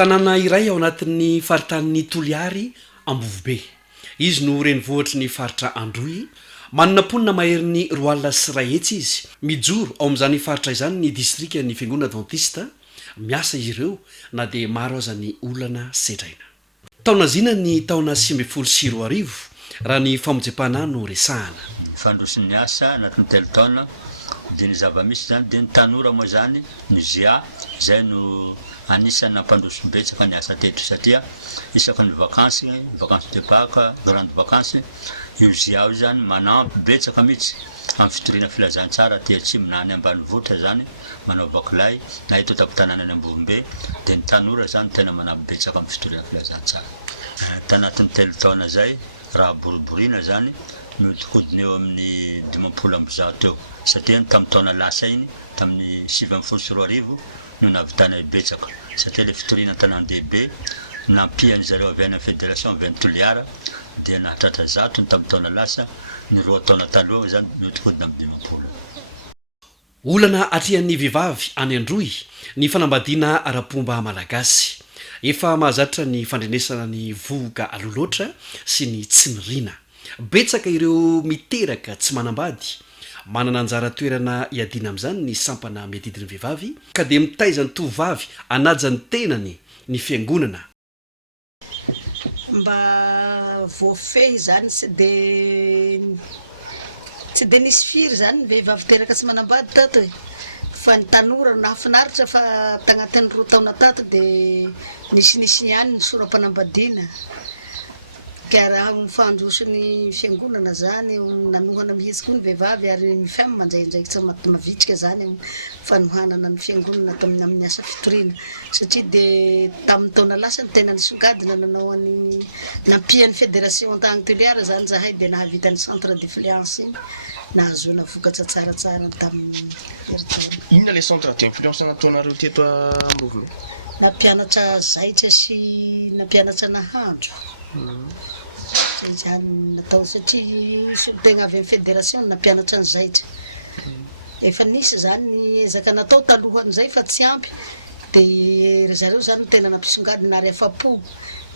Tanàna iray ao anatin'ny faritany Toliary Ambovobe. Izy no renivohitry ny faritra Androy, manana ponina mahery ny 2 hetsy izy. Mijoro ao amin'izany faritra izany ny distrika ny fiangonana Adventista, miasa ireo na dia maro aza ny olana sedraina. Taona zina ny taona 2024 raha ny famonjam-panahy no resahana. Fandrosin'ny asa anatin'ny telo taona dia ny zava-misy zany dia ny tanora moa zany ny ZIA zay no anisany nampandroso betsaka ny asa teto satria isaky ny vakansy de Pâques, grande vacances io ZIA io zany manampy betsaka mihitsy amin'ny fitoriana filazantsara aty atsimo na any ambanivohitra zany manao bakolay na eto an-tampon-tanàna any Ambovombe dia ny tanora zany tena manampy betsaka amin'ny fitoriana filazantsara. Tanatin'ny telo taona zay raha boriborina zany miodikodiny eo amin'ny 50 teo satria tamin'ny taona lasa iny tamin'ny 2024 no navitana betsaka satria le fitoriana tanan-dehibe nampiany zareo avy any fédération avy any Toliara dia nahatratra 100 ny tamin'ny taona lasa ny 2 taona taloha zany miodikodina amin'ny 50. Olana atrian'ny vehivavy any Androy ny fanambadiana ara-pomba malagasy. Efa mahazatra ny fandrenesana ny vovoka aloloatra sy ny tsimiriana. Betsaka ireo miteraka tsy manambady. Manana anjara toerana iadina amin'izany ny sampana miadidiny vehivavy ka dia mitaiza ny tovovavy anaja ny tenany ny fiangonana. Mba voafehy zany tsy dia nisy firy zany ny vehivavy teraka tsy manambady tato e. Fa ny tanora nahafinaritra fa tagnatin'ny 2 taona tato dia nisy ihany ny soram-panambadiana. Ka raha mifandroso ny fiangonana zany nanohana mihitsy koa ny vehivavy ary mifamy mandraindraiky tsy mavitrika zany fanohanana ny fiangonana amin'ny asa fitoriana satria dia tamin'ny taona lasa ny tena nisogadina nanao any nampian'ny fédération antany Toliara zany zahay dia nahavita ny centre d'influence nahazoana vokatra tsaratsara tamin'ny herintaona. Inona le centre d'influence nataonareo teto Ambovombe? Nampianatra zaitra sy nampianatra nahandro. Zany natao satria solon-tegna avy amin'ny fédération nampianatra ny zaitra. Efa nisy zany ny ezaka natao talohan'izay fa tsy ampy dia zareo zany tena nampisongadina ary afa-po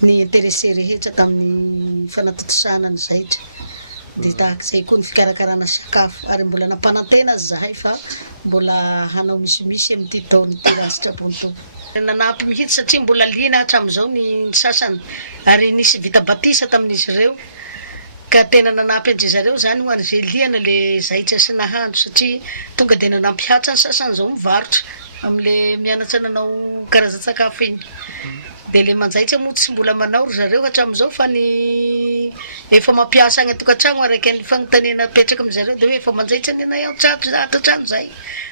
ny intéressé rehetra tamin'ny fanatotosana ny zaitra. Dia tahak'izay koa ny fikarakarana sakafo ary mbola nampanantena azy zahay fa mbola hanao misimisy amin'ity taona ity raha sitraponto. Nanampy mihitsy satria mbola liana hatramin'izao ny sasany ary nisy vita batisa tamin'izy ireo ka tena nanampy andry zareo zany ho an'izay liana le zaitra sy nahandro satria tonga dia nanampy hatra ny sasany zao mivarotra amin'ile mianatra nanao karazan-tsakafo iny. Dia le manjaitra moa tsy mbola manao ry zareo hatramin'izao fa ny efa mampiasa any atokantrano araiky ny fanontaniana petraka amin'izareo dia hoe efa manjaitra ny anay atrano zay.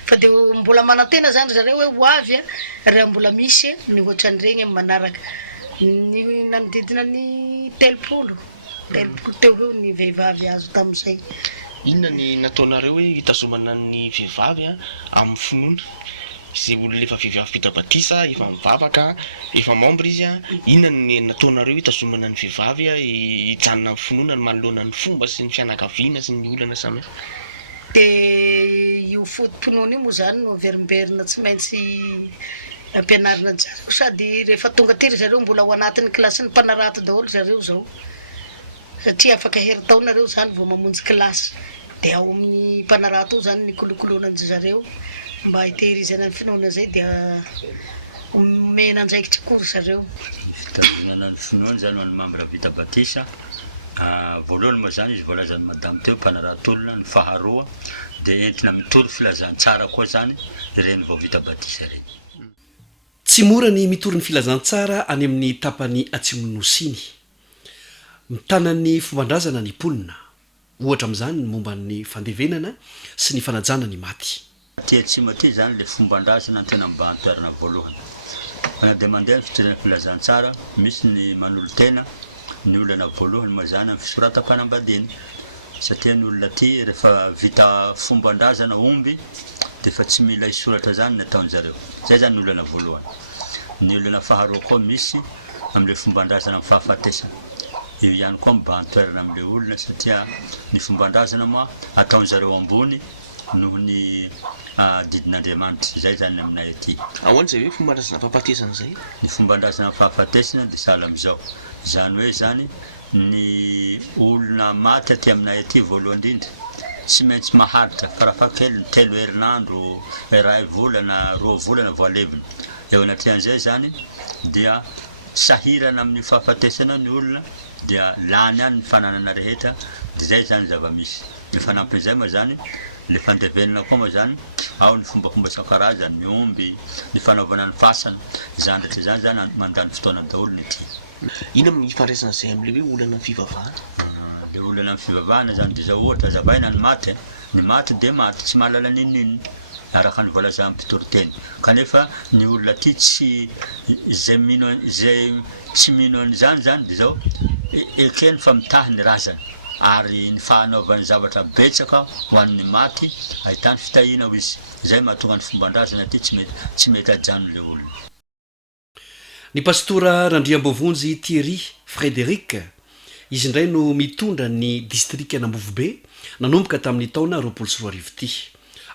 Fa dia mbola manantena zany zareo hoe ho avy raha mbola misy ny ohatran'ireny amin'ny manaraka. Ny nanodidina ny 30 teo eo ny vehivavy azo tamin'izay. Inona ny nataonareo hoe hitazomana ny vehivavy amin'ny finoana? Izay olona efa vehivavy vita batisa, efa mivavaka, efa membre izy inona ny nataonareo hitazomana ny vehivavy hijanona amin'ny finoana ny manoloana ny fomba sy ny fianakaviana sy ny olana samihafa? Dia io fotom-pinoana io moa zany no averimberina tsy maintsy ampianarina zareo sady rehefa tonga ty ry zareo mbola ao anatin'ny kilasy ny mpanarato daholo zareo zao satria afaka herintaonareo zany vao mamonjy kilasy dia ao amin'ny mpanarato io zany ny kolokoloanan'ny zareo mba hitehirizana ny finoana zay dia omena andraikitra koa ry zareo. Fitazonana ny finoana zany ho an'ny membre vita batisa. Voalohany moa zany izy voalazan'ny madamo teo mpanarato-olona ny faharoa dia entina mitoro filazantsara koa zany ireny vao vita batisa ireny. Tsy mora ny mitoro ny filazantsara any amin'ny tapany atsimon'ny Nosiny. Mitanany fombandrazana ny ponina. Ohatra amin'izany ny momba ny fandevenana sy ny fanajana ny maty. Aty atsimo aty zany le fombandrazana tena mba antoerana voalohany. Fa dia mandeha ny fitoriana filazantsara misy ny manolo-tena ny olana voalohany moa zany amin'ny fisoratam-panambadiana satria ny olona aty rehefa vita fombandrazana omby dia efa tsy mila isoratra zany ny ataon'zareo. Zay zany ny olana voalohany. Ny olana faharoa koa misy amin'ilay fombandrazana amin'ny fahafatesana. Io ihany koa mba antoerana amin'ilay olona satria ny fombandrazana moa ataon'zareo ambony noho ny didin'Andriamanitra zay zany aminay aty. ahoana zay hoe fomban-drazana fahafatesana zay? Ny fomban-drazana fahafatesana dia sahala amin'izao, zany hoe zany ny olona maty aty aminay aty voalohany indrindra tsy maintsy maharitra farafahakeliny 3 herinandro, 2 volana, 2 volana voaleviny. Eo anatrehan'izay zany dia sahirana amin'ny fahafatesana ny olona dia lany any ny fananana rehetra, dia zay zany zava-misy. Ny fanampin'izay moa zany le fandevenana koa moa zany ao ny fombafomba isan-karazany, ny omby, ny fanaovana ny fasana, zany rehetra zany mandany fotoana daholo ny aty. ina amin'ny ifandraisana zay am'le hoe olana amin'ny fivavahana? Le olana amin'ny fivavahana zany dia zao ohatra zavaina ny maty dia maty tsy mahalala ninninona araka ny voalazan'ny mpitoroteny, kanefa ny olona aty tsy zay tsy mino an'izany zany dia zao ekeny fa mitahy ny razana ary ny fanaovany zavatra betsaka ho an'ny maty ahitany fitahiana ho izy. Zay mahatonga ny fomban-drazana aty tsy mety ajano le olona. Ny pastora Randriambovonjy Thierry Frédéric, izy indray no mitondra ny distrika Nambovobe, nanomboka tamin'ny taona 2024 ity.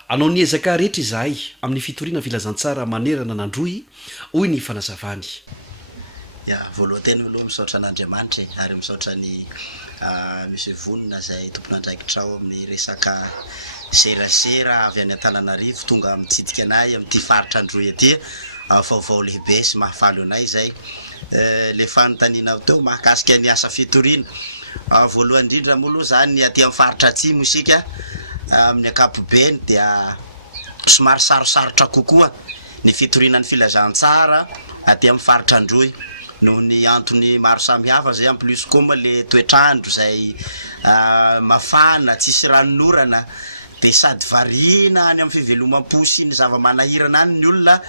Anao ny ezaka rehetra izahay amin'ny fitoriana filazantsara manerana nandroy, hoy ny fanazavany. Voalohanteny aloha misaotra an'Andriamanitra ary misaotra ny misy vonina zay tompon'andraikitra ao amin'ny resaka serasera avy any Antananarivo tonga mitsidika anay amin'ity faritra androy aty, vaovao lehibe sy mahafaly anay zay. Le fanontaniana teo mahakasika ny asa fitoriana, voalohany indrindra moa aloha zany aty amin'ny faritra atsimo isika amin'ny ankapobeny dia somary sarosarotra kokoa ny fitoriana ny filazantsara aty amin'ny faritra androy noho ny antony maro samihafa zay. En plus koa le toetrandro zay mafana tsisy ranonorana dia sady variana any amin'ny fivelomam-po sy ny zava-manahirana any ny olona,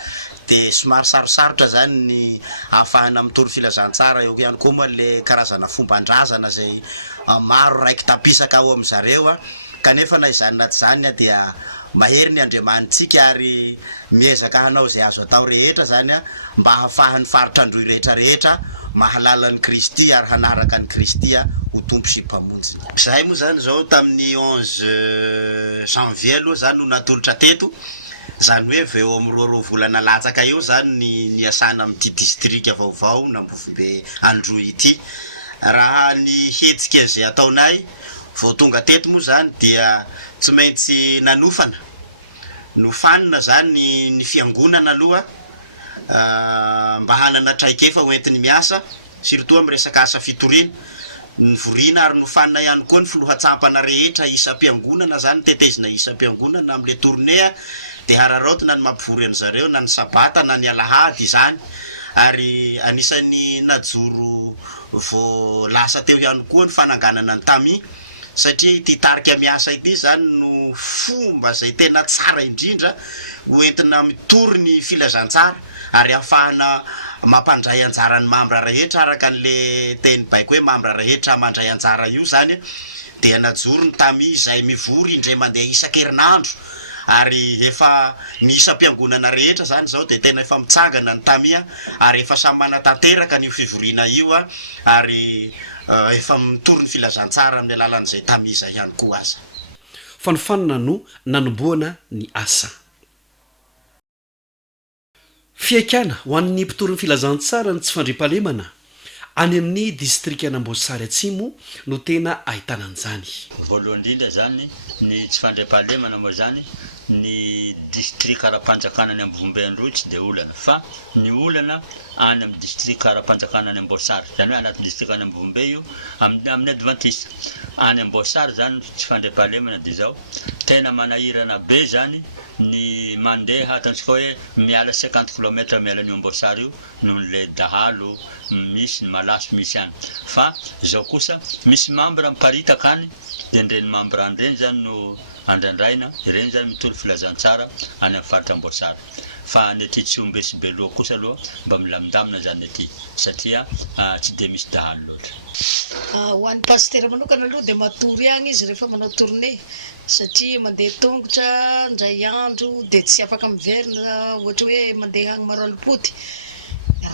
dia somary sarosarotra zany ny ahafahana mitoro filazantsara. Eo ihany koa le karazana fomban-drazana zay maro raiky tapisaka ao amin'zareo, kanefa na izany naty zany dia mahery ny Andriamanitsika ary miezaka hanao zay azo atao rehetra zany mba hahafahan'ny faritra androy rehetrarehetra mahalala ny Kristy ary hanaraka ny Kristy ho tompo sy mpamonjy. Zahay moa zany zao tamin'ny 11 janvier aloha zany no natolotra teto, zany hoe veo amin'ny 2 volana latsaka eo zany ny asana amin'ity distrika vaovao Nambovobe androy ity. Raha ny hetsika zay ataonay vao tonga teto moa zany dia tsy maintsy nofanina zany ny fiangonana aloha mba hanana traikefa hoentiny miasa, surtout amin'ny resaka asa fitoriana, ny voriana ary nofanina ihany koa ny filohatsampana rehetra isam-piangonana zany, tetezina isam-piangonana amin'le tournée dia hararaotina ny mampivory an'zareo na ny sabata na ny alahady izany. Ary anisan'ny najoro vao lasa teo ihany koa ny fananganana ny tami, satria ity tarika miasa ity zany no fomba zay tena tsara indrindra hoentina mitory ny filazantsara ary ahafahana mampandray anjara ny mambra rehetra araka an'le teny baiko hoe mambra rehetra mandray anjara io zany, dia najoro ny tami izay mivory indray mandeha isan-kerinandro ary efa ny isam-piangonana rehetra zany zao dia tena efa mitsangana ny tamia ary efa samy manatanteraka ny fivoriana io ary efa mitory ny filazantsara amin'ny alalan'izay tamiza ihany koa aza. Fanofanana no nanomboana ny asa. Fiaikana ho an'ny mpitory ny filazantsara ny tsy fandriampahalemana any amin'ny distrika Namboasary Atsimo no tena ahitana an'izany. Voalohany indrindra zany ny tsy fandriampahalemana moa zany ny distrika ara-panjakana any Ambovobe androy tsy dia olana, fa ny olana any amin'ny distrika ara-panjakana any Amboasary, zany hoe anaty distrika any Ambovobe io amin'ny adventiste. Any Amboasary zany tsy fandriampahalemana dia zao tena manahirana be zany ny mandeha ataontsika hoe miala 50 km miala ny Amboasary io noho le dahalo misy ny malaso misy any. Fa zao kosa misy membre miparitaka any dia ireny membre ireny zany no andrandraina, ireny zany mitory filazantsara any amin'ny faritra Amboasary. Fa ny aty tsy ombesy be loha kosa aloha mba milamindamina zany aty satria tsy dia misy dahalo loatra. Ho an'ny pasteur manokana aloha dia matory agny izy rehefa manao tournée, satria mandeha tongotra indray andro dia tsy afaka miverina ohatra hoe mandeha agny Maralopody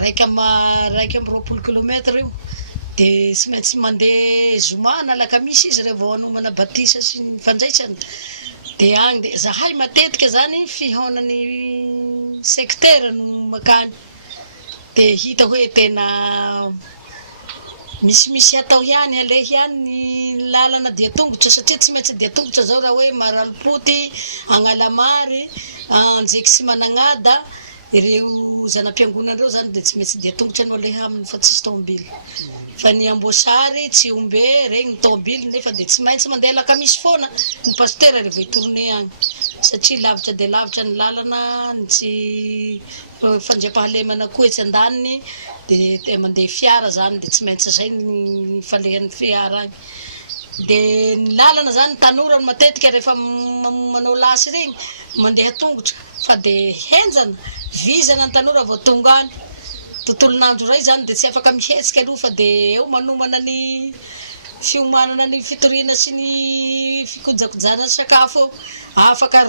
raiky amin'ny 20 km io, dia tsy maintsy mandeha zoma na alakamisy izy rehefa vao hanomana batisa sy ny fanjaitsana, de agny de zahay matetika zany fihaonany secteur no makany de hita hoe tena misy atao ihany aleha ihany ny lalana dia tongotra satria tsy maintsy dia tongotra zao raha hoe maralipoty agnalamary anjeky sy managnada ireo zanam-piangonana reo zany de tsy maintsy dia tongotra anao aleha aminy fa tsisy tômobily fa ny Amboasary tsy ombe regny ny tômobily nefa de tsy maintsy mandeha lakamisy foana ny pasteur rehefa itourné agny satria lavitra de lavitra ny lalana tsy fandriam-pahalemana koa etsy andaniny de mandeha fiara zany de tsy maintsy zay ny falehan'ny fiara agny de ny lalana zany ny tanora no matetika rehefa manao lasy regny mandeha tongotra fa de henjana vizana ny tanora vao tonga any tontolon'andro ray zany de tsy afaka mihetsika aloha fa de eo manomana ny fiomanana ny fitoriana sy ny fikojakojana sakafo afaka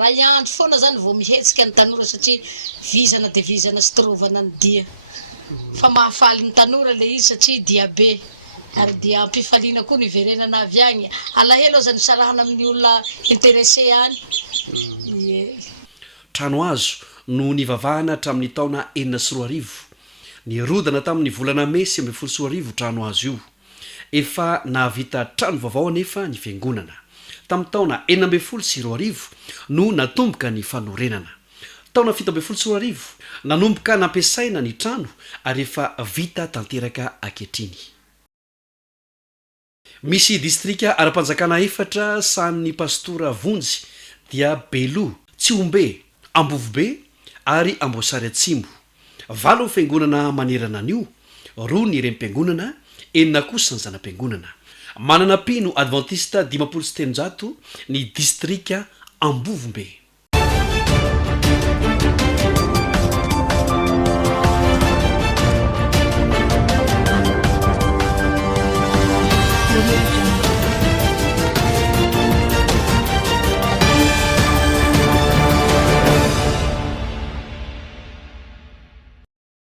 ray andro foana zany vao mihetsika ny tanora satria vizana de vizana sy torovana ny dia fa mahafaly ny tanora le izy satria dia be ary dia ampifaliana koa ny verenana avy agny alahelo zany sarahana amin'ny olona intéressé any trano azo no nivavahana hatramin'ny taona 4 ny rodana tamin'ny volana May 20 trano azo io efa nahavita trano vaovao nefa ny fiangonana tamin'ny taona 12 no natomboka ny fanorenana taona 17 nanomboka nampiasaina ny trano ary efa vita tanteraka akehitriny. Misy distrika ara-panjakana 4 sahan'ny pastora Vonjy dia Belo, Tsiombe, Ambovobe ary Amboasary Atsimo. 7 fiangonana manerana an'io, 2 ny rem-piangonana, 9 kosa ny zanam-piangonana. Manana pino Adventista 500 ny distrika Ambovombe.